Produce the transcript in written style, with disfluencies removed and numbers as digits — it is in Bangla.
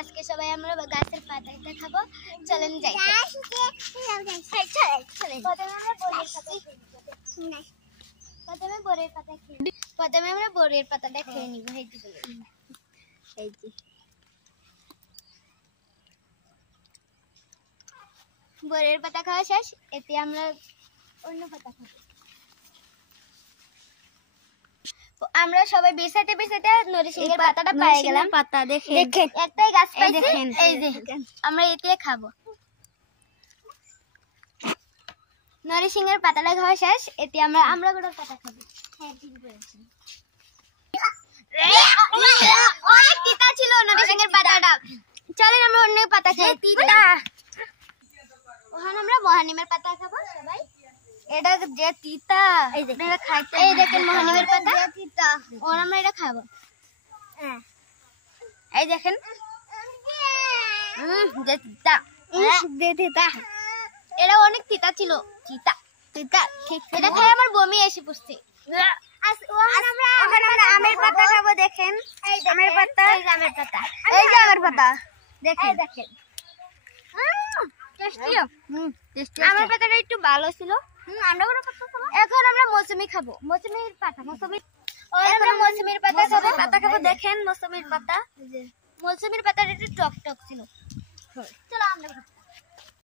আজকে সবাই আমরা গাছের পাতাটা খাবো। চলেন যাই। প্রথমে আমরা বরের পাতাটা খেয়ে নিব। এই যে বরের পাতা খাওয়া শেষ, এতে আমরা অন্য পাতা খাবো। আমরা সবাই বেসাতে বেসাতে নরিশিংহের পাতাটা পেয়ে গেলাম। পাতা দেখেন, একটাই গাছ পাইছি। এই যে আমরা এতে খাবো। নরিশিংহের পাতাটা খাওয়া শেষ, এতে আমরা আমড়াগুড়ার পাতা খাবো। হ্যাঁ ঠিক বলেছেন। অনেক তিতা ছিল নরিশিংহের পাতাটা। চলেন আমরা অন্য পাতা খাই। তিতা ওখানে আমরা মহানিমের পাতা খাবো সবাই। এটা যে তিতা, এই দেখেন মহানিমের পাতা তিতা, ওর আমরা এটা খাবো। এই দেখেন যে তিতা, এটা অনেক তিতা ছিল। তিতা তিতা এটা খাই আমার বমি এসে পড়ছে। আমের পাতা খাবো। দেখেন আমের পাতা, এই যে আমের পাতা, এই যে আমের পাতা দেখেন দেখেন। আমের পাতাটা একটু ভালো ছিল। এখন আমরা মৌসুমী খাবো। মৌসুমীর পাতা, আমরা মৌসুমীর পাতা খাবো। দেখেন মৌসুমীর পাতা, মৌসুমীর পাতাটা একটু টক টক ছিল। চলো আমরা